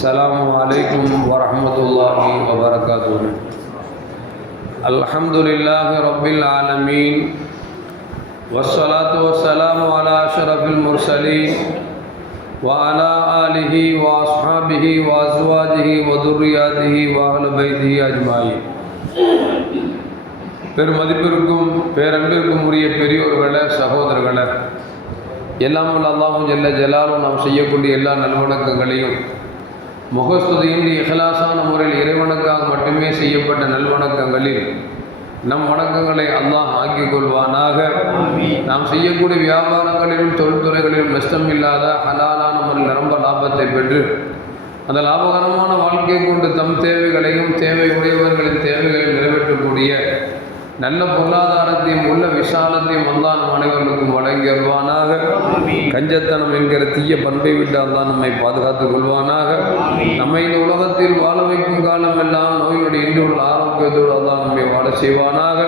السلام عليكم ورحمة الله وبركاته الحمد لله رب العالمين والصلاة والسلام على أشرف المرسلين وعلى آله وأصحابه وأزواجه وذرياته وأهل بيته أجمعين பெருமதிப்பிற்கும் பேரன்பிற்கும் உரிய பெரியோர்களே சகோதரர்களே எல்லாம் வல்ல அல்லாஹும் ஜல்ல ஜலாலும் நாம் செய்யக்கூடிய எல்லா நல்வணக்கங்களையும் முகஸ்துதியின்றி இஹலாசான முறையில் இறைவனுக்காக மட்டுமே செய்யப்பட்ட நல்வணக்கங்களில் நம் வணக்கங்களை அல்லாஹ் ஆக்கிக் கொள்வானாக நாம் செய்யக்கூடிய வியாபாரங்களிலும் தொழில்துறைகளிலும் நஷ்டம் இல்லாத ஹலாலான முறையில் நிரம்ப லாபத்தை பெற்று அந்த லாபகரமான வாழ்க்கை கொண்டு தம் தேவைகளையும் தேவை உடையவர்களின் தேவைகளையும் நிறைவேற்றக்கூடிய நல்ல பொருளாதாரத்தையும் உள்ள விசாலத்தையும் அல்லாஹ் நம் அனைவர்களுக்கும் வழங்கி வருவானாக கஞ்சத்தனம் என்கிற தீய பண்பை விட்டு அல்லாஹ் நம்மை பாதுகாத்துக் கொள்வானாக. நம்மை இந்த உலகத்தில் வாழ வைக்கும் காலம் எல்லாம் நோயுடைய இன்று உள்ள ஆரோக்கியத்தோடு அல்லாஹ் நம்மை வாழ செய்வானாக.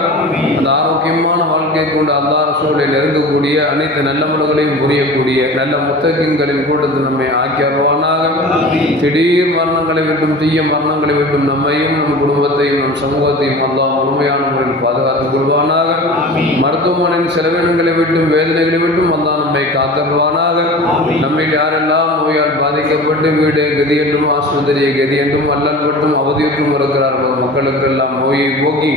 அந்த ஆரோக்கியமான வாழ்க்கை கொண்டு அல்லாஹ் சூழலில் நெருங்கக்கூடிய அனைத்து நல்ல முறைகளையும் புரியக்கூடிய நல்ல முத்தகின்களின் கூட்டத்தில் நம்மை ஆக்கி வருவானாக திடீர் மரணங்களை விட்டும் தீய மரணங்களை விட்டும் நம்மையும் நம் குடும்பத்தையும் நம் சமூகத்தையும் அல்லாஹ் முழுமையான முறையில் பாதுகாத்துக் கொள்வானாக மருத்துவமனையின் செலவினங்களை விட்டும் வேதனைகளை விட்டும் அல்லாஹ் நம்மை காத்தருவானாக நம்மில் யாரெல்லாம் நோயால் பாதிக்கப்பட்டு வீடு கதி என்றும் ஆஸ்பத்திரியை கதி என்றும் அல்லல் பட்டும் அவதியுற்றும் இருக்கிறார்களோ மக்களுக்கெல்லாம் நோயை போக்கி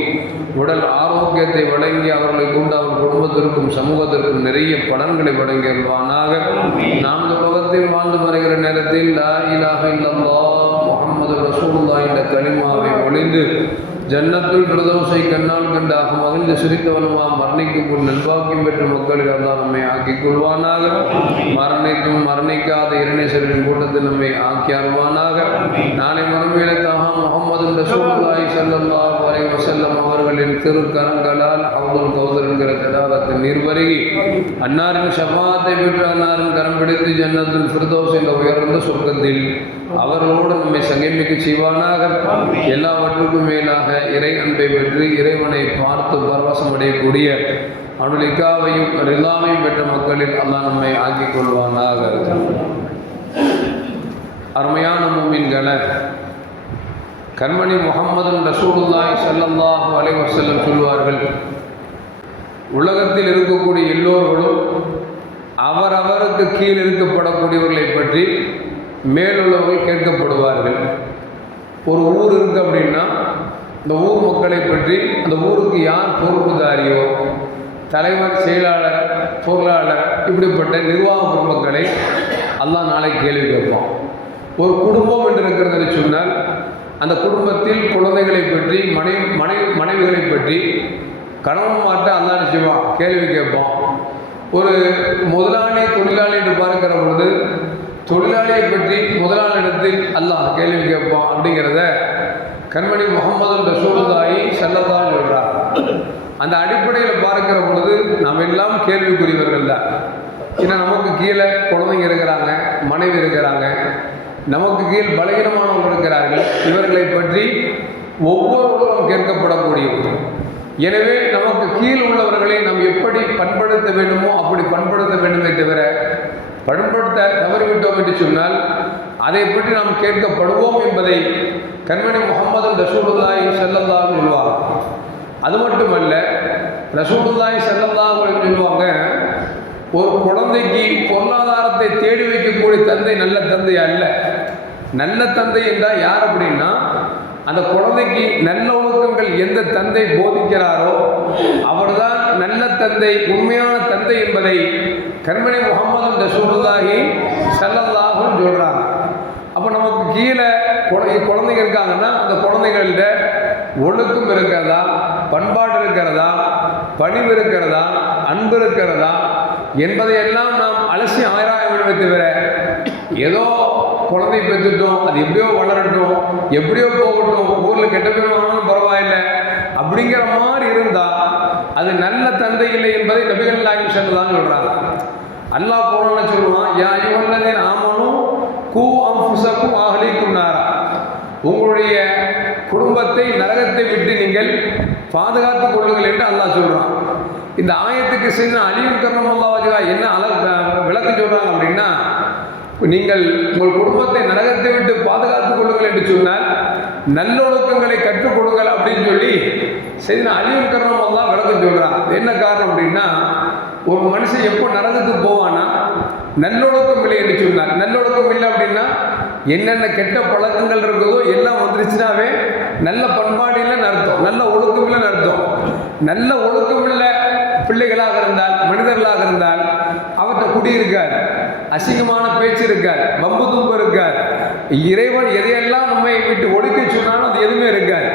உடல் ஆரோக்கியத்தை வழங்கி அவர்களை கொண்டு அவர் குடும்பத்திற்கும் சமூகத்திற்கும் நிறைய பலன்களை வழங்கி வருவானாக நாம் இந்த உலகத்தில் வாழ்ந்து வருகிற நேரத்தில் லா இல்லல்லாஹ் முஹம்மது ரசூலுல்லாஹ் என்ற கலிமாவை ஒளிந்து ஜன்னத்துள் பிரதோஷை கண்ணால் கண்டாக மகிழ்ந்து சிரித்தவனுமாம். மரணிக்கும் முன் நல்வாக்கியம் பெற்ற மக்களில் அல்லாஹ் நம்மை ஆக்கிக் கொள்வானாக. மரணிக்கும் மரணிக்காத இரணேஸ்வரின் கூட்டத்தில் நம்மை ஆக்கி அருவானாக நாளை மறுமையிலத்தாக முகமது ரசூலுல்லாஹி ஸல்லல்லாஹு அலைஹி வஸல்லம் அவர்களின் திருக்கரங்களால் அவுதுல் கௌதர் என்கிற தடாகத்தில் நீர்வருகி அன்னாரின் சபாத்தை பெற்று அன்னாரின் கரம் பிடித்து ஜன்னத்தின் ஃபிர்தௌஸ் என்ற உயர்ந்த சொர்க்கத்தில் அவர்களோடு நம்மை சங்கமிக்க செய்வானாக. எல்லாவற்றுக்கும் மேலாக இறை அன்பை பெற்று இறைவனை பார்த்து பரவசம் அடையக்கூடிய அவனுடைய இக்காவையும் ரிலாவையும் பெற்ற மக்களில் அல்லா நம்மை ஆக்கிக் கொள்வானாக அருமையான மூமின்களை கண்மணி முகமது ரசூலுல்லாய் ஸல்லல்லாஹு அலைஹி சொல்வார்கள் உலகத்தில் இருக்கக்கூடிய எல்லோர்களும் அவரவருக்கு கீழ் இருக்கப்படக்கூடியவர்களை பற்றி மேலுள்ளவர்கள் கேட்கப்படுவார்கள். ஒரு ஊர் இருக்கு அப்படின்னா இந்த ஊர் மக்களை பற்றி அந்த ஊருக்கு யார் பொறுப்புதாரியோ தலைவர் செயலாளர் பொருளாளர் இப்படிப்பட்ட நிர்வாக பொறுமக்களை அல்லாஹ் நாளை கேள்வி கேட்பான். ஒரு குடும்பம் என்று இருக்கிறது சொன்னால் அந்த குடும்பத்தில் குழந்தைகளை பற்றி மனைவி மனைவி மனைவிகளை பற்றி கணவன் மாட்ட அல்லாஹ் செய்வான்? கேள்வி கேட்பான். ஒரு முதலாளி தொழிலாளி என்று பார்க்கிற பொழுது தொழிலாளியை பற்றி முதலாளியிடத்தில் அல்லாஹ் கேள்வி கேட்பான் அப்படிங்கிறத கண்மணி முகமது ரசூலுதாயி செல்லதான் சொல்கிறார் அந்த அடிப்படையில் பார்க்கிற பொழுது நாம் எல்லாம் கேள்விக்குரியவர்கள் தான். ஏன்னா நமக்கு கீழே குழந்தைங்க இருக்கிறாங்க மனைவி இருக்கிறாங்க நமக்கு கீழ் பலகீனமானவர்கள் இருக்கிறார்கள். இவர்களை பற்றி ஒவ்வொருவரும் கேட்கப்படக்கூடியது எனவே நமக்கு கீழ் உள்ளவர்களை நாம் எப்படி பண்படுத்த வேண்டுமோ அப்படி பண்படுத்த வேண்டுமே தவிர பண்படுத்த தவறிவிட்டோம் என்று சொன்னால் அதை பற்றி நாம் கேட்கப்படுவோம் என்பதை கண்மணி முகமது ரசூலுல்லாஹி ஸல்லல்லாஹு சொல்லுவாங்க அது மட்டுமல்ல ரசூலுல்லாஹி ஸல்லல்லாஹு சொல்லுவாங்க ஒரு குழந்தைக்கு பொருளாதாரத்தை தேடி வைக்கக்கூடிய தந்தை நல்ல தந்தை அல்ல நல்ல தந்தை என்றால் யார் அப்படின்னா அந்த குழந்தைக்கு நல்ல ஒழுக்கங்கள் எந்த தந்தை போதிக்கிறாரோ அவர்தான் நல்ல தந்தை உண்மையான தந்தை என்பதை கண்மணி முகமது ரசூலுல்லாஹி ஸல்லல்லாஹுன்னு சொல்கிறாங்க அப்போ நமக்கு கீழே குழந்தை குழந்தைங்க இருக்காங்கன்னா அந்த குழந்தைகள்கிட்ட ஒழுக்கம் இருக்கிறதா பண்பாடு இருக்கிறதா பணிவு இருக்கிறதா அன்பு இருக்கிறதா என்பதையெல்லாம் நாம் அலசி ஆராய வேண்டுமே தவிர ஏதோ குழந்தை பெற்றுட்டோம் அது எப்படியோ வளரட்டும் எப்படியோ போகட்டும் ஊரில் கெட்ட பேர் வாங்கணும் பரவாயில்லை அப்படிங்கிற மாதிரி இருந்தால் அது நல்ல தந்தை இல்லை என்பதை நபிகள் நாயகம் சென்றதான் சொல்கிறாங்க அல்லாஹ் போன சொல்லுவான் யா இவங்களே ஆமனும் கூ அம்புசக்கும் அகலிக்கும் நாரா. உங்களுடைய குடும்பத்தை நரகத்தை விட்டு நீங்கள் பாதுகாத்துக் கொள்ளுங்கள் என்று அல்லாஹ் சொல்கிறான் இந்த ஆயத்துக்கு சின்ன அழிவு கர்ணம் அல்லாஹ் என்ன அல விளக்கு சொல்கிறாங்க அப்படின்னா நீங்கள் உங்கள் குடும்பத்தை நரகத்தை விட்டு பாதுகாத்துக் கொள்ளுங்கள் என்று சொன்னால் நல்லொழுக்கங்களை கற்றுக் கொடுங்கள் அப்படின்னு சொல்லி செய்தின அழிவு கரணம் தான் விளக்கம் சொல்கிறான் என்ன காரணம் அப்படின்னா ஒரு மனுஷன் எப்போ நரகத்துக்கு போவானா நல்லொழுக்கம் இல்லை என்று சொன்னார். நல்லொழுக்கம் இல்லை அப்படின்னா என்னென்ன கெட்ட பழக்கங்கள் இருக்குதோ எல்லாம் வந்துருச்சுனாவே நல்ல பண்பாடு இல்லைன்னு அர்த்தம். நல்ல ஒழுக்கம் இல்லைன்னு அர்த்தம். நல்ல ஒழுக்கம் இல்லை பிள்ளைகளாக இருந்தால் மனிதர்களாக இருந்தால் அவர்கிட்ட குடியிருக்கார் அசிங்கமான பேச்சு இருக்கார் வம்பு தும்பு இருக்கார். இறைவன் எதையெல்லாம் நம்மை விட்டு ஒழிக்க சொன்னாலும் அது எதுவுமே இருக்காது.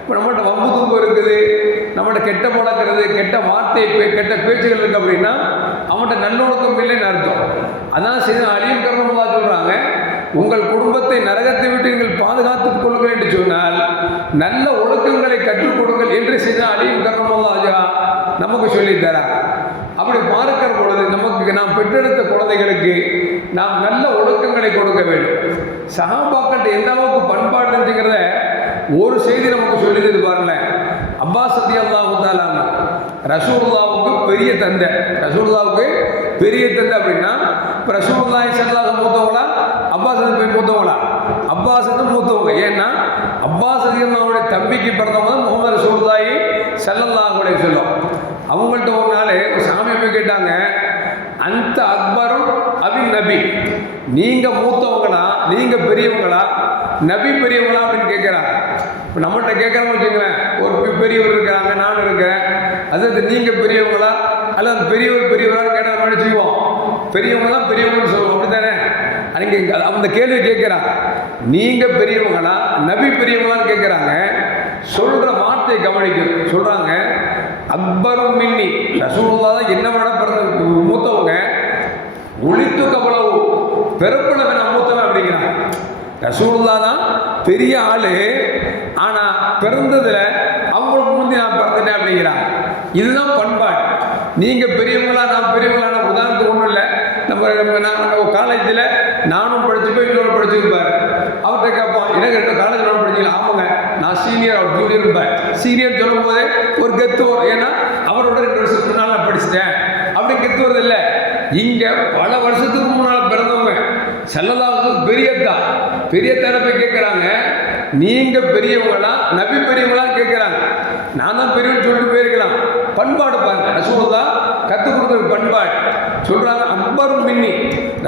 இப்போ நம்மகிட்ட வம்பு தும்பு இருக்குது நம்மகிட்ட கெட்ட பழக்கிறது கெட்ட வார்த்தை கெட்ட பேச்சுகள் இருக்கு அப்படின்னா அவன்கிட்ட நல்லொழுக்கம் இல்லைன்னு அர்த்தம். அதான் செய்த அழியும் கர்மமாக சொல்கிறாங்க உங்கள் குடும்பத்தை நரகத்தை விட்டு நீங்கள் பாதுகாத்துக் கொள்ளுங்கள் என்று சொன்னால் நல்ல ஒழுக்கங்களை கற்றுக் கொடுங்கள் என்று செய்த அழியும் கர்மமாக நமக்கு சொல்லித் அப்படி பார்க்கிற பொழுது நமக்கு நாம் பெற்றெடுத்த குழந்தைகளுக்கு நாம் நல்ல ஒழுக்கங்களை கொடுக்க வேண்டும். சகாபாக்கள்கிட்ட எந்த அளவுக்கு பண்பாடு இருந்துங்கிறத ஒரு செய்தி நமக்கு சொல்லி பாருங்களேன். அப்பாஸ் சத்தி அல்லாஹு ரசூலுல்லாவுக்கு பெரிய தந்தை. ரசூல்லாவுக்கு பெரிய தந்தை அப்படின்னா இப்போ ரசூலுல்லாஹி ஸல்லல்லாஹு மூத்தவங்களா? அப்பாஸ் போய் மூத்தவங்களா? அப்பாஸ் மூத்தவங்க. ஏன்னா அப்பாஸ் அதிகமாவுடைய தம்பிக்கு பிறந்தவங்க தான் முகமது ரசூலுல்லாஹி ஸல்லல்லாஹு சொல்லும் அவங்கள்ட்ட ஒரு நாள் ஒரு சாமி போய் கேட்டாங்க அந்த அக்பரும் அபின் நபி. நீங்கள் மூத்தவங்களா? நீங்கள் பெரியவங்களா? நபி பெரியவங்களா அப்படின்னு கேட்குறாங்க இப்போ நம்மகிட்ட கேட்குறவங்க வச்சுங்களேன் ஒரு பெரியவர் இருக்கிறாங்க நானும் இருக்கிறேன். அதாவது நீங்கள் பெரியவங்களா? அல்ல அந்த பெரியவர் பெரியவராக கேட்டால் நினச்சிக்குவோம் பெரியவங்க தான் பெரியவங்கன்னு சொல்லுவோம். அப்படித்தானே? அன்றைக்கி அந்த கேள்வி கேட்குறாங்க நீங்கள் பெரியவங்களா? நபி பெரியவங்களான்னு கேட்குறாங்க சொல்கிற வார்த்தையை கவனிக்கணும் சொல்கிறாங்க அக்பரும் மின்னி. ரசூல்லா தான் என்ன விட பிறந்த மூத்தவங்க. ஒளித்து கவலவும் பிறப்புல நான் மூத்தவன் அப்படிங்கிறான் ரசூலுல்லா தான் பெரிய ஆளு. ஆனா பிறந்ததுல அவங்களுக்கு முந்தி நான் பிறந்துட்டேன் அப்படிங்கிறான் இதுதான் பண்பாடு. நீங்க பெரியவங்களா நான் பெரியவங்களா நான் உதாரணத்துக்கு ஒன்றும் இல்லை. நம்ம நம்ம நான் காலேஜில் நானும் படிச்சுப்பேன் இன்னொரு படிச்சிருப்பார். அவர்கிட்ட கேட்போம் எனக்கு ரெண்டு காலேஜ் நானும் படிச்சிங்களா ஆமாங்க நான் சீனியர் அவர் ஜூனியர் இருப்பேன் சீனியர் சொல்லும் போதே ஒரு கெத்து வரும். ஏன்னா அவரோட ரெண்டு வருஷத்துக்கு முன்னால் நான் படிச்சிட்டேன். அப்படி கெத்து வருது இல்லை இங்க பல வருஷத்துக்கு முன்னால் பிறந்தவங்க செல்லதாவது பெரியத்தா பெரியத்தான போய் கேட்குறாங்க. நீங்கள் பெரியவங்களா நபி பெரியவங்களான்னு கேட்குறாங்க. நான் தான் பெரியவன் சொல்லிட்டு போயிருக்கலாம். பண்பாடு பாருங்க. ரசூலுல்லா கற்றுக் கொடுக்குற பண்பாடு. சொல்கிறாங்க அக்பரும் மின்னி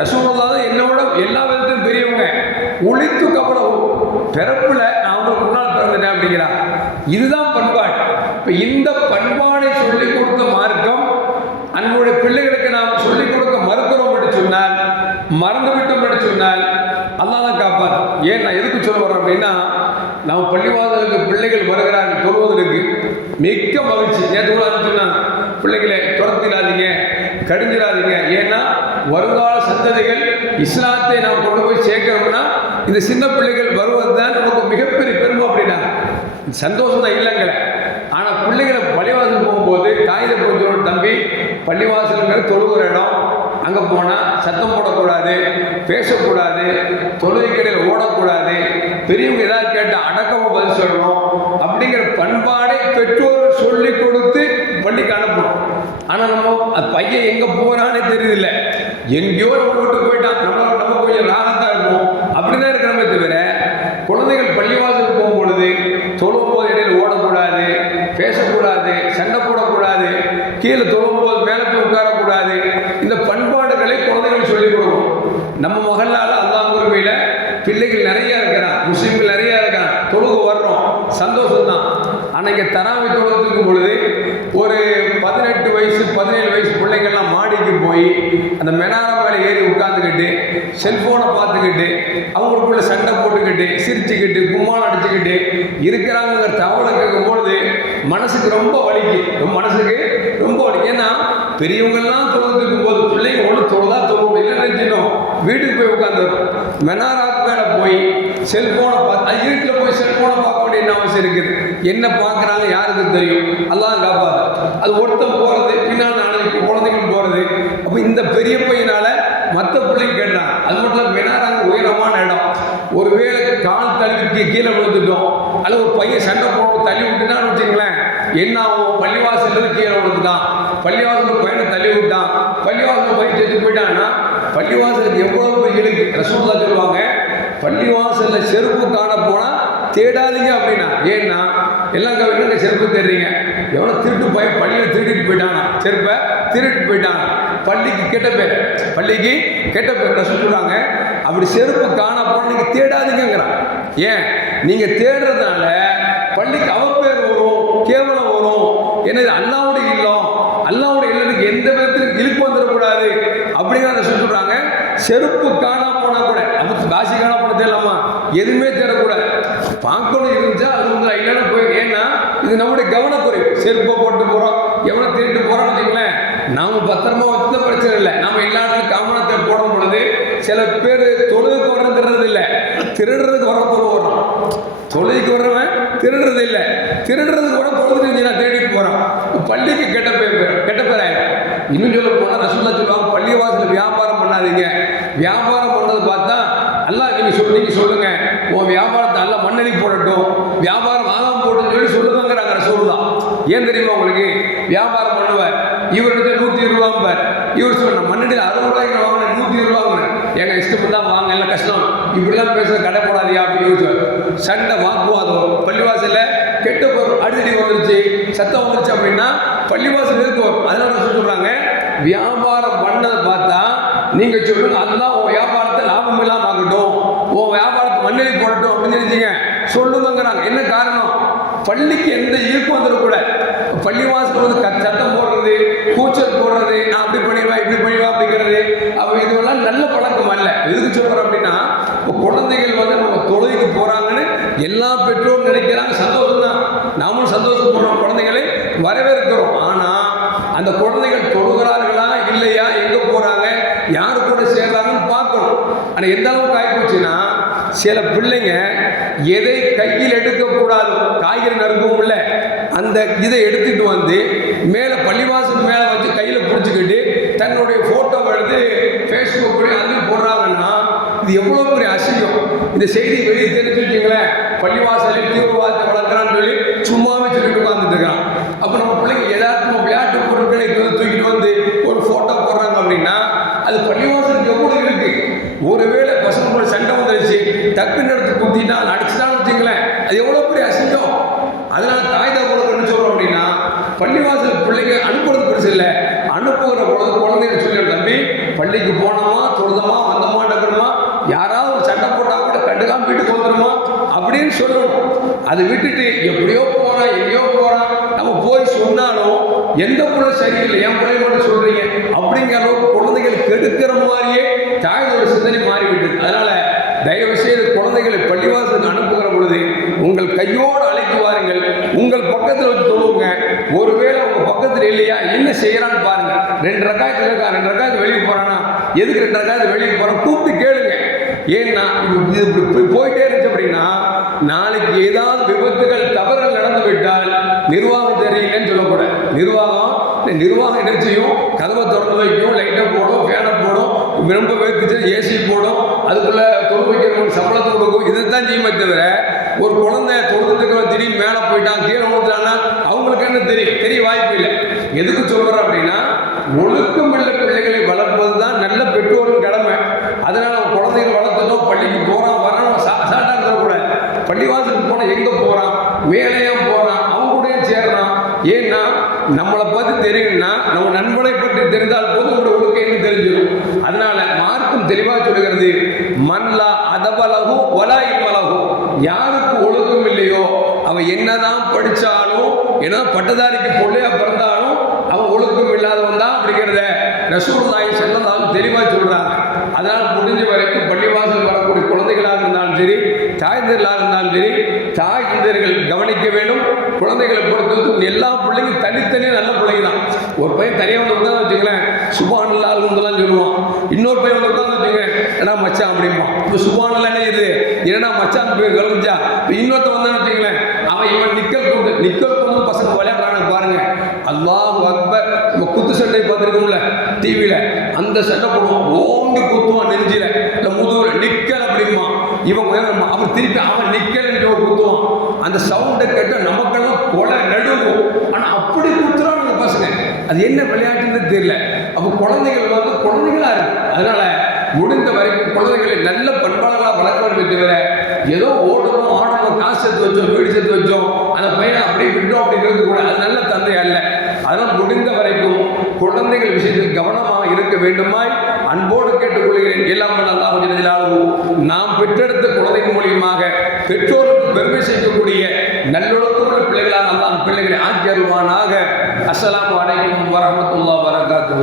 ரசூலுல்லா தான் என்னோட எல்லா விதத்திலும் பெரியவங்க. ஒழித்து கபலம் பிறப்பில் நான் அவங்களுக்கு முன்னால் பிறந்துட்டேன் அப்படிங்கிறான் இதுதான் பண்பாடு. இப்போ இந்த பண்பாடை சொல்லிக் கொடுத்த மார்க்கம் நம்முடைய பிள்ளைகளுக்கு நாம் சொல்லிக் கொடுக்க மறுக்கிறோம் என்று சொன்னால் மறந்து விட்டோம் என்று சொன்னால் அல்லாஹ் தான் காப்பார் ஏன் நான் எதுக்கு சொல்ல வரேன் அப்படின்னா நம்ம பள்ளிவாசலுக்கு பிள்ளைகள் வருகிறார்கள் தொழுவதற்கு மிக்க மகிழ்ச்சி. நேற்று கூட சொன்னாங்க பிள்ளைகளை துரத்திடாதீங்க கடிஞ்சிடாதீங்க ஏன்னா வருங்கால சந்ததிகள் இஸ்லாத்தை நாம் கொண்டு போய் சேர்க்கிறோம்னா இந்த சின்ன பிள்ளைகள் வருவது தான் நமக்கு மிகப்பெரிய பெருமை அப்படின்னா. சந்தோஷம் தான் இல்லைங்களே. ஆனால் பிள்ளைகளை பள்ளிவாசல் போகும்போது காகித போட்டு தம்பி பள்ளிவாசலுங்கிறது தொழுகிற இடம் அங்கே போனால் சத்தம் போடக்கூடாது பேசக்கூடாது தொழுகைக்கடையில் ஓடக்கூடாது பெரியவங்க ஏதாவது கேட்டால் அடக்கமாக பதில் சொல்லணும் அப்படிங்கிற பண்பாடை பெற்றோர்கள் சொல்லி கொடுத்து பள்ளிக்கு அனுப்பணும். ஆனால் நம்ம அந்த பையன் எங்கே போகிறானே தெரியல எங்கேயோ நம்ம விட்டு போயிட்டான். நம்ம நம்ம கொஞ்சம் ராகத்தான் இருக்கும் அப்படிதான் இருக்கிறமே தவிர குழந்தைகள் பள்ளிவாசல் போகும் பொழுது தொழும் போது இடையில் ஓடக்கூடாது பேசக்கூடாது சண்டை போடக்கூடாது கீழே தொழும் போது மேலே போய் உட்காரக்கூடாது இந்த பண்பாடுகளை குழந்தைகள் சொல்லிக் கொடுக்கும் நம்ம மகளால் அல்லாஹ் உரிமையில் பிள்ளைகள் நிறைய இருக்கிறான் முஸ்லீம்கள் நிறைய இருக்கிறான். தொழுகு வர்றோம். சந்தோஷம் தான் ஆனால் தராவி தொழுகிறதுக்கும் பொழுது ஒரு பதினெட்டு வயசு பதினேழு வயசு பிள்ளைங்கள்லாம் மாடிக்கு போய் அந்த மெனார மேலே ஏறி உட்காந்துக்கிட்டு செல்ஃபோனை பார்த்துக்கிட்டு அவங்களுக்குள்ள சண்டை போட்டுக்கிட்டு சிரிச்சுக்கிட்டு கும்மாளம் அடிச்சுக்கிட்டு இருக்கிறாங்கிற தகவலை கேட்கும்பொழுது மனசுக்கு ரொம்ப வலிக்கு. ரொம்ப மனசுக்கு ரொம்ப வலிக்கு. ஏன்னா பெரியவங்கெல்லாம் தொழுதுக்கும் போது பிள்ளைங்க ஒன்று தொழுதா தொழுவோம் இல்லை நினைச்சிடும் வீட்டுக்கு போய் மெனாராத் மேலே போய் செல்ஃபோனை பார்த்து அது இருட்டில் போய் செல்ஃபோனை பார்க்க வேண்டிய என்ன அவசியம் இருக்குது? என்ன பார்க்குறாங்க யாருக்கு தெரியும்? அல்லாஹ் காப்பாது அது ஒருத்தன் போகிறது பின்னால் நாளைக்கு குழந்தைகள் போகிறது அப்போ இந்த பெரிய பையனால் மற்ற பிள்ளைங்க கேட்டான் அது மட்டும் இல்லை மெனாராங்க உயரமான இடம். ஒருவேளை கால் தள்ளி கீழே விழுந்துட்டோம். அல்லது ஒரு பையன் சண்டை போட தள்ளி விட்டுட்டான்னு வச்சுங்களேன் என்ன ஆகும்? பள்ளிவாசல் கீழே விழுந்துட்டான். பள்ளிவாசல் பையனை தள்ளி விட்டான் பள்ளிவாசல் பையன் செத்து போயிட்டான்னா பள்ளிவாசலுக்கு எவ்வளவு பெரிய இழுக்கு ரசூல்லா சொல்லுவாங்க பள்ளிவாசல்ல செருப்பு காண தேடாதீங்க அப்படின்னா ஏன்னா எல்லாம் கவிங்க செருப்பு தேடுறீங்க. எவ்வளோ திருட்டு போய் பள்ளியில் திருடிட்டு போயிட்டானா? செருப்பை திருட்டு போயிட்டானா? பள்ளிக்கு கெட்ட பேர். பள்ளிக்கு கெட்ட பேர் சொல்லுறாங்க. அப்படி செருப்பு காண போன நீங்க தேடாதீங்கிறான் ஏன்? நீங்க தேடுறதுனால பள்ளிக்கு அவப்பேர் வரும் கேவலம் வரும். என்னது அல்லாவுடைய இல்லம். அல்லாவுடைய இல்லத்துக்கு எந்த விதத்திலும் இழுப்பு வந்துடக்கூடாது அப்படிங்கிறத சொல்றாங்க செருப்பு காணா போனா கூட அப்ப காசி காணா போன தேடலாமா? எதுவுமே தேடக்கூடாது. பார்க்கணும் இருந்துச்சா? அது வந்து இல்லைன்னா போய் ஏன்னா இது நம்முடைய கவனக்குறைவு செருப்பை போட்டு போகிறோம் எவனை திருட்டு போகிறோம்னு வச்சுங்களேன் நாம் பத்திரமா வச்சுத பிரச்சனை இல்லை. நம்ம எல்லா இடத்துலையும் கவனத்தை போடும் பொழுது சில பேர் தொழுதுக்கு வர திருடுறது இல்லை. திருடுறதுக்கு வர தொழு வர்றோம் தொழுதுக்கு வர்றவன் திருடுறது இல்லை. திருடுறதுக்கு கூட பொழுது நான் திருடிட்டு போறான். பள்ளிக்கு கெட்ட பேர் கெட்ட பேர் ஆயிடும் இன்னும் சொல்ல போனால் ரசூல்லா சொல்லுவாங்க பள்ளி வாசல் வியாபாரம் பண்ணாதீங்க. வியாபாரம் பண்ணது பார்த்தா அல்லாஹ் நீங்க சொல்லி நீங்கள் சொல்லுங்க. உன் வியாபாரத்தை அல்ல மண்ணடி போடட்டும். வியாபாரம் ஆகாம போட்டுன்னு சொல்லி சொல்லுங்கிறாங்க ரசூல்லா ஏன் தெரியுமா உங்களுக்கு? வியாபாரம் பண்ணுவார் இவர்கிட்ட நூற்றி இருபது ரூபாம்பார் இவர் சொல்ல மண்ணடி அறுபது ரூபாய்க்கு வாங்கினேன் நூற்றி இருபது ஆகு எங்கள் இஷ்டப்பட்டு தான் வாங்க எல்லாம் கஷ்டம். இப்படிலாம் பேசுற கடை போடாதியா அப்படின்னு யோசிச்சார். சண்டை வாக்குவாதம். பள்ளிவாசலில் கெட்ட பொருள் அடிதடி வந்துருச்சு. சத்தம் வந்துருச்சு அப்படின்னா பள்ளிவாசல் இருக்கும் அதனால சொல்லுறாங்க வியாபாரம் பண்ணதை பார்த்தா நீங்கள் சொல்லுங்க அதுதான் உன் லாபம் இல்லாம ஆகட்டும் உன் வியாபாரத்தை மண்ணெளி போடட்டும் அப்படின்னு நினைச்சீங்க. சொல்லுங்கிறாங்க என்ன காரணம்? பள்ளிக்கு எந்த ஈர்ப்பு வந்துடக்கூடாது. பள்ளிவாசல் வந்து சத்தம் போடுறது கூச்சல் போடுறது நான் அப்படி பண்ணிடுவா இப்படி பண்ணிடுவா அப்படிங்கிறது. அவங்க இதுவெல்லாம் நல்ல பழக்கம் அல்ல. எதுக்கு சொல்றோம் அப்படின்னா இப்போ குழந்தைகள் வந்து நம்ம தொழுகைக்கு போறாங்கன்னு எல்லா பெற்றோரும் நினைக்கிறாங்க. சந்தோஷம் தான் நாமும் சந்தோஷப்படுறோம் குழந்தைகளை வரவேற்கிறோம். ஆனா அந்த குழந்தைகள் தொழுகிறார்களா இல்லையா எங்க போறாங்க யார் கூட சேர்றாங்கன்னு ஆனால் எந்த அளவுக்கு ஆகிப்போச்சுன்னா சில பிள்ளைங்க எதை கையில் எடுக்கக்கூடாது காய்கறி நறுக்கவும் இல்லை அந்த இதை எடுத்துட்டு வந்து மேலே பள்ளிவாசல் மேலே வச்சு கையில் பிடிச்சிக்கிட்டு தன்னுடைய ஃபோட்டோவை எடுத்து ஃபேஸ்புக்கில் அதுலேயும் போடுறாங்கன்னா இது எவ்வளோ பெரிய அசிங்கம். இந்த செய்தி வெளியே தெரிஞ்சு வச்சுங்களேன் பள்ளிவாசலில் தீவிரவாதத்தை வளர்க்குறான்னு சொல்லி சும்மாவே சொல்லிட்டு உட்காந்துட்டு இருக்கான். அப்போ நம்ம பிள்ளைங்க ஏதாச்சும் விளையாட்டு பொருட்களை தூக்கி- தூக்கிட்டு வந்து ஒரு ஃபோட்டோ போடுறாங்க அப்படின்னா அது பள்ளிவாசலுக்கு எவ்வளோ இருக்கு ஒருவேளை பசங்க கூட சண்டை வந்துருச்சு டக்குன்னு எடுத்து குத்திட்டா அடிச்சுட்டான்னு வச்சுங்களேன் அது எவ்வளோ பெரிய அசிங்கம் அதனால தாய் தகவலுக்கு என்ன சொல்றோம் அப்படின்னா பள்ளிவாசல் பிள்ளைங்க அனுப்புறது பெருசு இல்லை அனுப்புகிற பொழுது குழந்தைங்க சொல்லி தம்பி பள்ளிக்கு போனோமா தொழுதமா வந்தோமா நடக்கணுமா யாராவது ஒரு சண்டை போட்டா கூட கண்டுக்காம வீட்டுக்கு வந்துடுமா அப்படின்னு சொல்லணும் அதை விட்டுட்டு எப்படியோ போறான் எங்கேயோ போறான் நம்ம போய் சொன்னாலும் எந்த பிள்ளை சரியில்லை என் பிள்ளை மட்டும் சொல்றீங்க அப்படிங்கிற அளவுக்கு குழந்தைகள் கெடுக்கிற மாதிரியே தாயோட சிந்தனை மாறிவிட்டது. அதனால தயவு செய்து குழந்தைகளை பள்ளிவாசலுக்கு அனுப்புகிற பொழுது உங்கள் கையோடு அழைத்து வாருங்கள். உங்கள் பக்கத்தில் வச்சு தொழுவுங்க. ஒருவேளை உங்கள் பக்கத்தில் இல்லையா? என்ன செய்யறான்னு பாருங்க. ரெண்டு ரகாயத்தில் இருக்கா? ரெண்டு ரகாயத்து வெளியே போறானா? எதுக்கு ரெண்டு ரகாயத்து வெளியே போறான் கூப்பிட்டு கேளுங்க. ஏன்னா இது இப்படி போயிட்டே இருந்துச்சு அப்படின்னா நாளைக்கு ஏதாவது தவறுகள் விட்டால் நிர்வாகம் தெரியலன்னு சொல்லக்கூடாது. நிர்வாகம் நிர்வாக நிர்வாகம் என்ன செய்யும் கதவை திறந்து வைக்கும் லைட்டை போடும் ஃபேனை போடும் ரொம்ப வேர்த்துச்சு ஏசி போடும் அதுக்குள்ள தொழில் வைக்கிறவங்களுக்கு சம்பளத்தை கொடுக்கும். இதைத்தான் செய்யுமே தவிர ஒரு குழந்தை தொழுதுக்கு திடீர்னு மேலே போயிட்டான் கீழே விழுந்துட்டான்னா அவங்களுக்கு என்ன தெரியும்? தெரிய வாய்ப்பு இல்லை. எதுக்கு சொல்கிறோம் அப்படின்னா ஒழுக்கம் உள்ள பிள்ளைகளை வளர்ப்பது தான் நல்ல பெற்றோரின் கடமை. அதனால குழந்தைகள் வளர்த்துட்டோம் பள்ளிக்கு போகிறான் வரான் சாட்டாக இருக்கக்கூடாது. பள்ளிவாசலுக்கு போனால் எங்கே போகிறான் மேலேயும் போகிறான் அவங்க கூட சேர்றான். ஏன்னா நம்மளை பற்றி தெரியும்னா நம்ம நண்பனை பற்றி தெரிந்தால் போதும் உங்களுடைய ஒழுக்கைன்னு தெரிஞ்சிடும். அதனால மார்க்கும் தெளிவாக சொல்லுகிறது மன்லா அதபலகு ஒலா இம்மலகு. யாருக்கு ஒழுக்கம் இல்லையோ அவன் என்னதான் படிச்சாலும் ஏன்னா பட்டதாரிக்கு பிள்ளையா பிறந்தாலும் அவன் ஒழுக்கம் இல்லாதவன் தான் அப்படிங்கிறத ரசூல்லாய் செல்லதாலும் தெளிவாக சொல்கிறான் அதனால் முடிஞ்ச வரைக்கும் பள்ளிவாசல் வரக்கூடிய குழந்தைகளாக இருந்தாலும் சரி தாய்ந்தர்களாக இருந்தாலும் சரி தாய் கவனிக்க வேண்டும். குழந்தைகளை பொறுத்தவரைக்கும் எல்லா பிள்ளைங்க தனித்தனியாக நல்ல பிள்ளைங்க தான் ஒரு பையன் தனியாக வந்து உட்காந்து வச்சுங்களேன் சுபானல்லா அல்ஹம்துலில்லாஹ்னு சொல்லுவான். இன்னொரு பையன் வந்து உட்காந்து வச்சுங்களேன் ஏன்னா மச்சான் அப்படிமா இப்போ சுபானல்லா என்ன இது? ஏன்னா மச்சான் பேர் கலந்துச்சா இப்போ இன்னொருத்த வந்தான்னு வச்சுங்களேன் அவன் இவன் நிக்கல் கொண்டு நிக்கல் கொண்டு பசங்க விளையாடுறாங்க பாருங்க. அல்லாஹ் அக்பர். நம்ம குத்து சண்டை பார்த்துருக்கோம்ல டிவியில் அந்த சண்டை போடுவான். ஓங்கி குத்துவான் நெஞ்சில. இல்லை முதுகில் நிக்கல் அப்படிமா இவன் அவன் திருப்பி அவன் நிக்கல் குத்துவான். அந்த சவுண்டை கேட்ட நமக்கெல்லாம் கொலை நடுவோம் ஆனால் அப்படி குத்துறானுங்க பசங்க. அது என்ன விளையாட்டுன்னு தெரியல. அப்போ குழந்தைகள் வந்து குழந்தைகளா இருக்கு. அதனால முடிந்த வரைக்கும் குழந்தைகளை நல்ல பண்பாளர்களாக வளர்க்க வேண்டும் தவிர ஏதோ ஓட்டணும் ஆடணும் காசு சேர்த்து வச்சோம் வீடு சேர்த்து வச்சோம் அந்த பையனை அப்படியே விட்டோம் அப்படிங்கிறது கூட அது நல்ல தந்தை அல்ல. அதனால் முடிந்த வரைக்கும் குழந்தைகள் விஷயத்தில் கவனமாக இருக்க வேண்டுமாய் அன்போடு கேட்டுக்கொள்கிறேன். எல்லாம் நல்லாகும் நாம் பெற்றெடுத்த குழந்தைகள் மூலியமாக பெற்றோருக்கு பெருமை செய்யக்கூடிய நல்லொழுக்கமுள்ள பிள்ளைகளாக நாம் பிள்ளைகளை ஆக்கியருவானாக அஸ்லாம் வலைக்கும் வரமத்துல்லா வரகாத்து